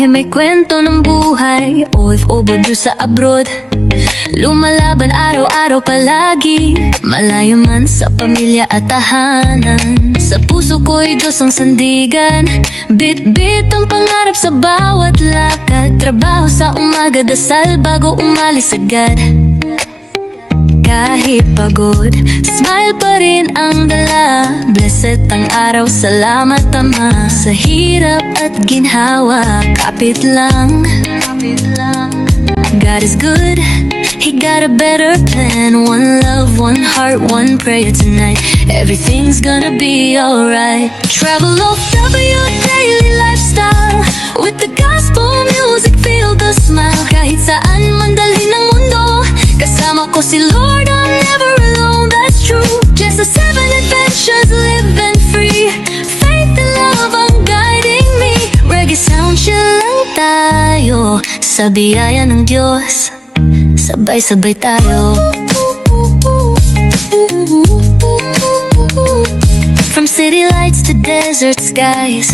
biyahe, may kwento ng buhay. OFW sa abroad, lumalaban araw-araw palagi. Malayo man sa pamilya at tahanan, sa puso ko'y Diyos ang sandigan. Bit-bit ang pangarap sa bawat lakad. Trabaho sa umaga, dasal bago umalis agad. Kahit pagod, smile pa rin ang dala. Blessed ang araw, salamat Ama. Sa hirap at ginhawa, kapit lang. God is good, He got a better plan. One love, one heart, one prayer tonight. Everything's gonna be alright. Travel OFW, daily lifestyle. With the gospel music, feel the smile. Kahit saan man dalhin ng mundo, kasama ko si Lord, I'm never alone, that's true. Just a 7 adventures, living free. Faith and love ang guiding me. Reggae sound, chill lang tayo. Sa biyaya ng Diyos, sabay-sabay tayo. From city lights to desert skies,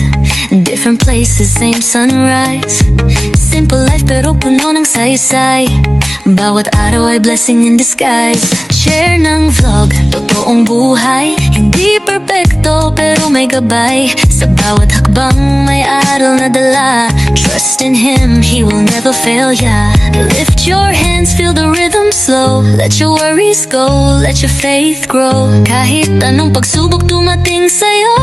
different places, same sunrise. Simple life pero puno ng saysay. Bawat araw ay blessing in disguise. Share ng vlog, totoong buhay. Hindi perfecto pero may gabay. Sa bawat hakbang may aral na dala. Trust in Him, He will never fail ya. Lift your hands, feel the rhythm slow. Let your worries go, let your faith grow. Kahit anong pagsubok dumating sa'yo,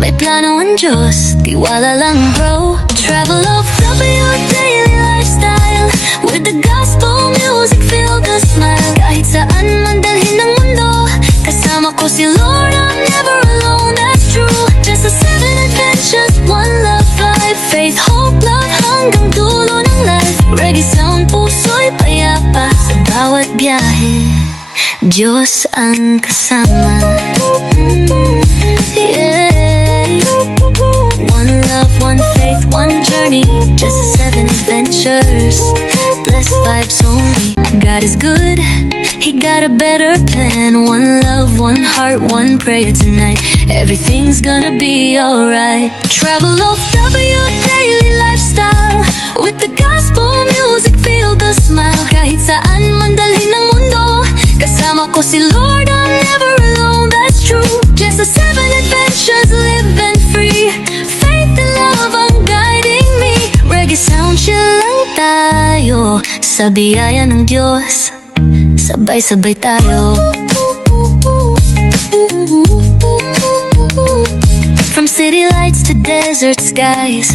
may plano ang Diyos, tiwala lang bro. Travel OFW, daily lifestyle. With the gospel music, feel the smile. Kahit saan man dalhin ng mundo, kasama ko si Lord, I'm never alone, that's true. Just a 7 adventures, one love life. Faith, hope, love, hanggang dulo ng life. Reggae sound, puso'y payapa. Sa bawat biyahe, Diyos ang kasama. Yeah. One love, one faith, one journey. Just 7 adventures, blessed vibes only. God is good, He got a better plan. One love, one heart, one prayer tonight. Everything's gonna be alright. Travel OFW, daily lifestyle. With the gospel music, feel the smile. Kahit saan man dalhin ng mundo, kasama ko si Lord, I'm never alone, that's true. Just a 7 adventures, living free. Faith and love ang guiding me. Reggae sound, chill lang tayo. Sa biyaya ng Diyos, sabay-sabay tayo. From city lights to desert skies,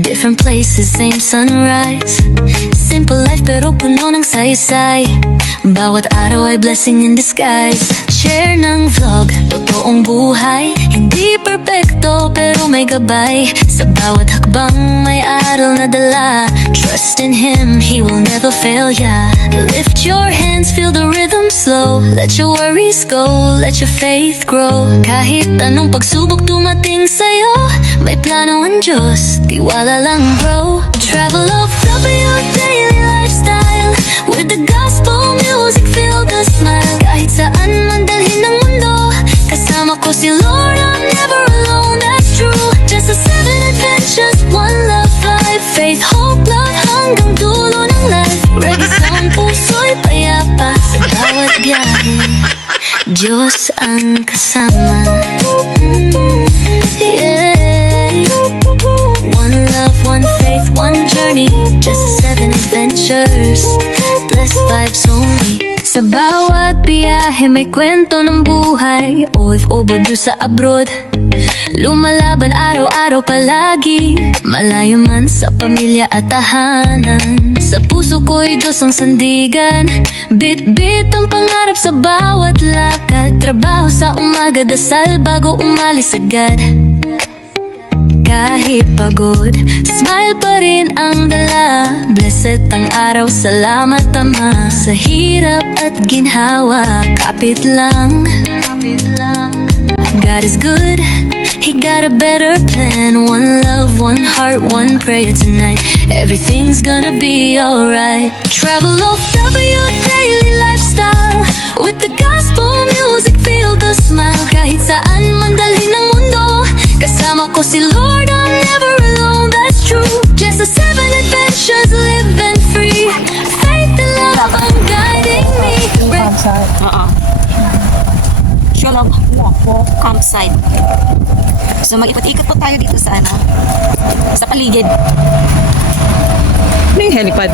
different places, same sunrise. Simple life pero puno ng saysay. Bawat araw ay blessing in disguise. Share ng vlog, totoong buhay. Hindi perfecto pero may gabay. Sa bawat hakbang may aral na dala. Trust in Him, He will never fail ya. Lift your hands, feel the rhythm slow. Let your worries go, let your faith grow. Kahit anong pagsubok dumating sa'yo, may plano ang Diyos, tiwala lang bro. Travel OFW, daily lifestyle. With the gospel music, feel the smile. Kahit saan man dalhin ng mundo, kasama ko si Lord, I'm never alone, that's true. Just a 7 adventures, one love life. Faith, hope, love, hanggang dulo ng life. Reggae sound, puso'y payapa. Sa bawat biyahe, Diyos ang kasama. Yeah. One love, one faith, one journey. Just 7 adventures, blessed vibes only. Sa bawat biyahe may kwento ng buhay. OFW sa abroad, lumalaban araw-araw palagi. Malayo man sa pamilya at tahanan, sa puso ko'y Diyos ang sandigan. Bit-bit ang pangarap sa bawat lakad. Trabaho sa umaga, dasal bago umalis agad. Kahit pagod, smile pa rin ang dala. Blessed ang araw, salamat Ama. Sa hirap at ginhawa, kapit lang. God is good, He got a better plan. One love, one heart, one prayer tonight. Everything's gonna be alright. Travel OFW, daily lifestyle. With the gospel music, feel the smile. Kahit saan man dalhin ng mundo, kasama ko si Lord, I'm never alone, that's true. Just a 7 campsite. Oo. Sholog campsite. So mag-ikot-ikot po tayo dito sa ano, sa paligid. Ano yung helipad?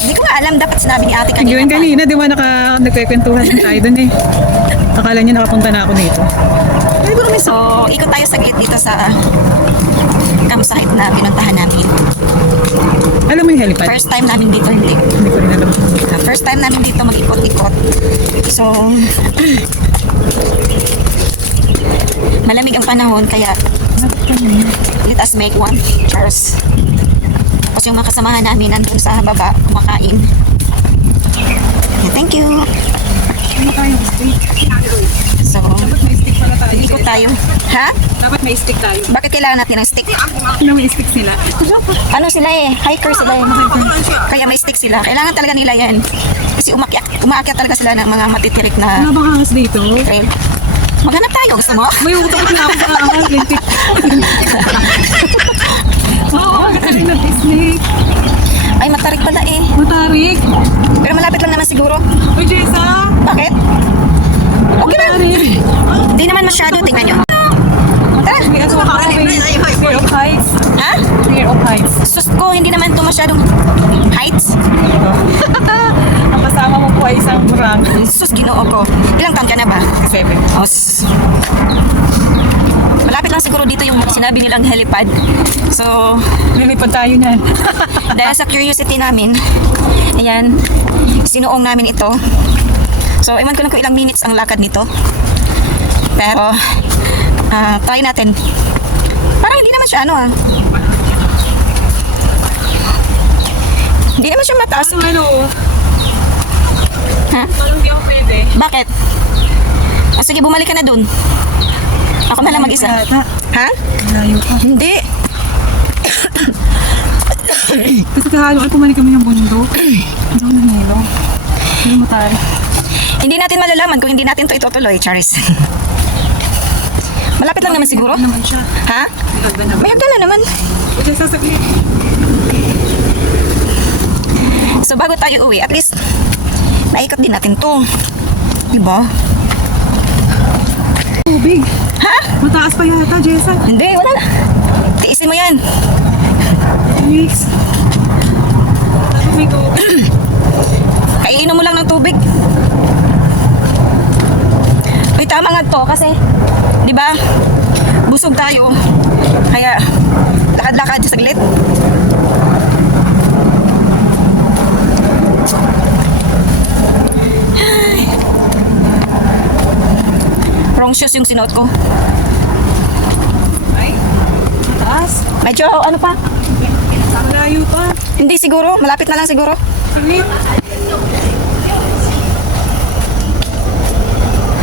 Hindi ko nga alam, dapat sinabi ni ate kanina. Yun kanina, di ba nagkikwentuhan tayo dun eh. Akala niya nakapunta na ako dito. So, ikot tayo saglit dito sa campsite na pinuntahan namin. Alam mo yung helipad? First time namin dito, hindi. Hindi ko rin alam. First time namin dito mag-ikot-ikot. So, malamig ang panahon, kaya let us make one. Cheers. Tapos yung mga kasamahan namin nandun sa baba, kumakain. Okay, thank you. Ano tayo? Stick? So, Dapat may stick pala tayo. ikot tayo. Ha? Dapat may stick tayo. Bakit kailangan natin ng stick? Ano may stick sila? Ano sila eh? Hiker sila eh. Kaya may stick sila. Kailangan talaga nila yan. Kasi umaakyat talaga sila ng mga matitirik na Ano bang angas dito? trail. Maghanap tayo. Gusto mo? May utak na ako sa angas. Lintik. Oo, magaling na snake. Ay, matarik pala eh. Matarik. Pero malapit lang naman siguro. Uy, Jessa. Bakit? Okay na. Matarik. Hindi naman masyado. Tingnan nyo. Tara. May ano ako. Fear of heights. Ha? Fear of heights. Sus ko, hindi naman ito masyadong heights. Ang kasama mo po ay isang murang. Sus, ginoo ko. Ilang taon ka na ba? 7. Oh, malapit lang siguro dito yung sinabi nilang helipad. So, Lilipad tayo niyan. dahil sa curiosity namin, ayan, sinuong namin ito. So, iwan ko lang kung ilang minutes ang lakad nito. Pero, try natin. Parang hindi naman siya, hindi naman siya mataas. Ano? Ha? Parang di ako pwede. Bakit? Sige, bumalik ka na dun. Ako na lang mag-isa. Yata. Ha? Layo ka. Hindi. Kasi kahalo ay pumalik kami ng bundok. Ano na nilo? Hindi mo tayo. Hindi natin malalaman kung hindi natin to itutuloy, Charis. Malapit lang naman siguro. Ano naman siya? Ha? Ganda naman. May hagdan na naman. Ito sasabihin. So bago tayo uwi, at least naikot din natin to. Diba? Tubig. Ha? Mataas pa yata, Jessa. Hindi, wala na. Tiisin mo yan. Mix. Tapos may tubig. Kaiinom mo lang ng tubig. Uy, tama nga to kasi, di ba? Busog tayo. Kaya, lakad-lakad saglit. Ay. Wrong shoes yung sinuot ko. Ay, mataas. Medyo, ano pa? Malayo pa. Hindi siguro, malapit na lang siguro. Saglit.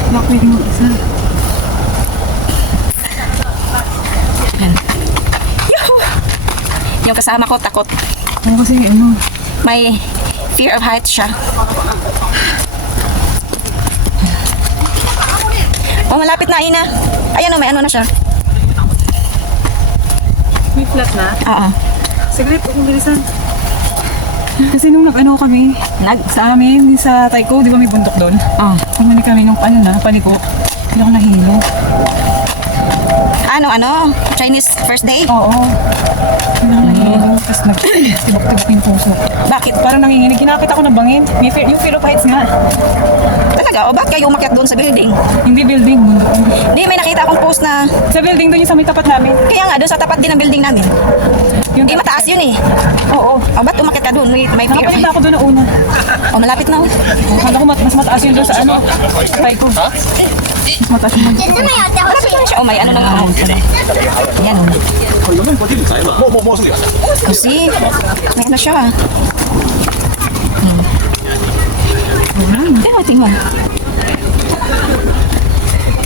Bakit mo isa? Yuhu! Yung kasama ko, takot. Oo kasi ano. May fear of heights siya. Oh, malapit na, Ina. Ayan o, may ano na siya. May flat na. Oo. Saglit, huwag mong bilisan. Kasi nung nag-ano kami, sa amin, sa Taiko, di ba may bundok doon? Oh. Pumali kami nung ano na, paliko. Hindi ako nahilo. Ano? Chinese first day? Oo. Hindi ako nahilo. Tapos nag-tibok-tibok yung puso. Bakit? Parang nanginginig. Kinakit ako ng bangin. May yung Fear of Heights nga. Talaga? O bakit kayo umakyat doon sa building? Hindi building, bundok. Hindi, may nakita akong post na, Sa building doon yung sa may tapat namin. kaya nga, doon sa tapat din ng building namin. Hindi, mataas yun eh. Oo. O, ba't umakyat ka doon? May fear of Nakapalit na ako doon na una. O, malapit na. Kala ko mas mataas yun doon sa ano. Sa Taiko. Mas mataas yun doon. Malapit na siya. O, may ano na nga. Yan. O, see? May ano siya. Tingnan.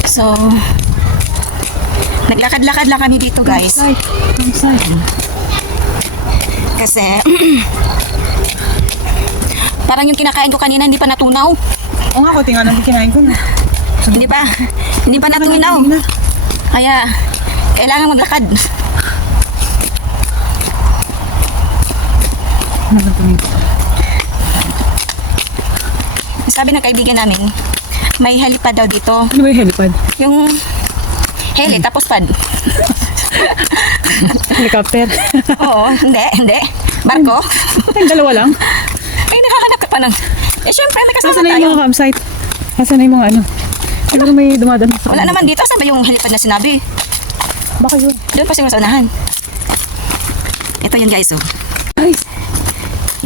So, naglakad-lakad lang kami dito, guys. Campsite. Kasi, parang yung kinakain ko kanina, hindi pa natunaw. Oo nga, kunti nga lang kinain ko na. Hindi pa natunaw. Kaya, kailangan maglakad. Ano ba ito? sabi ng kaibigan namin, may helipad daw dito. Ano ba yung helipad? Yung heli, tapos pad. Helicopter. Oo, hindi. Barko. Yung dalawa lang. Ay, nakahanap ka pa ng... Eh, syempre, may kasama Nasaan na tayo. yung mga campsite? Nasaan na yung mga ano? Siguro may dumadaan sa Wala naman dito. Saan ba yung helipad na sinabi? Baka yun. Doon pa siguro sa unahan. Ito yun, guys. Oh. Ay,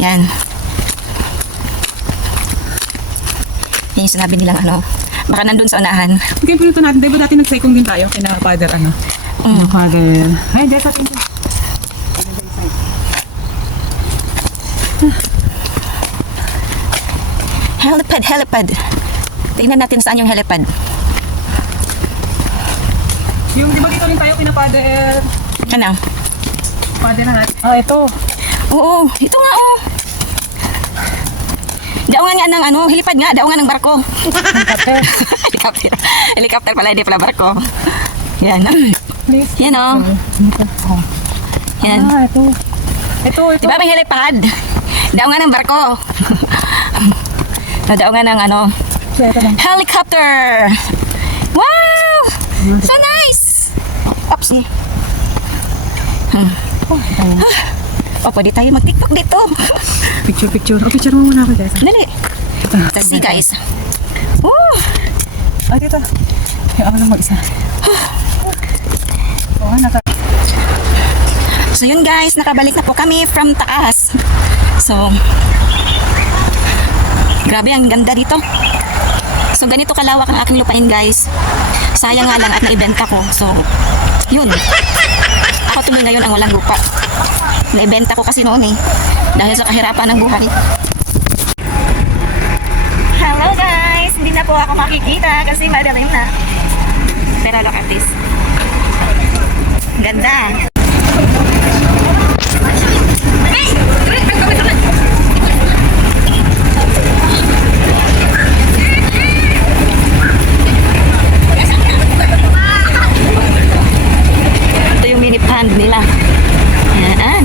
Yan. Yan yung sinabi nilang ano. Baka nandun sa unahan. okay, punuto natin. Diba dati nag-cycling din tayo kina father ano? Kina father. Ay, dito natin. Helipad. Tingnan natin saan yung helipad. Yung di ba dito rin tayo kina father? Ano? Father na natin. Ah, ito. Oo, ito nga oh. Daungan nga ng ano, helipad nga, daungan ng barko. Helicopter. Helicopter. Helicopter pala, hindi pala barko. Yan. Please. Yan oh. Yan. Ah, ito. Ito. Diba may helipad? Daungan ng barko. Daungan ng ano, Siya, ito lang. helicopter. Wow! So nice! Oops. Oh, pwede tayo mag-tiktok dito. Picture. Oh, picture mo muna ako, guys. Dali. Let's see, guys. Oh, Ah, dito. Yung ako lang mag-isa. Oh, so yun guys, nakabalik na po kami from taas. So, grabe ang ganda dito. So ganito kalawak ang aking lupain guys. Sayang nga lang at naibenta ko. So, yun. Ako tuloy ngayon ang walang lupa. Naibenta ko kasi noon eh. Dahil sa kahirapan ng buhay. Hello guys! Hindi na po ako makikita kasi madilim na. Pero look at this. Ganda. Ito yung mini pond nila. Yan.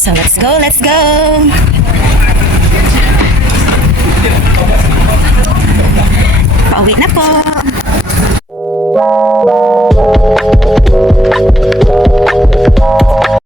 So let's go. Pauwi na po.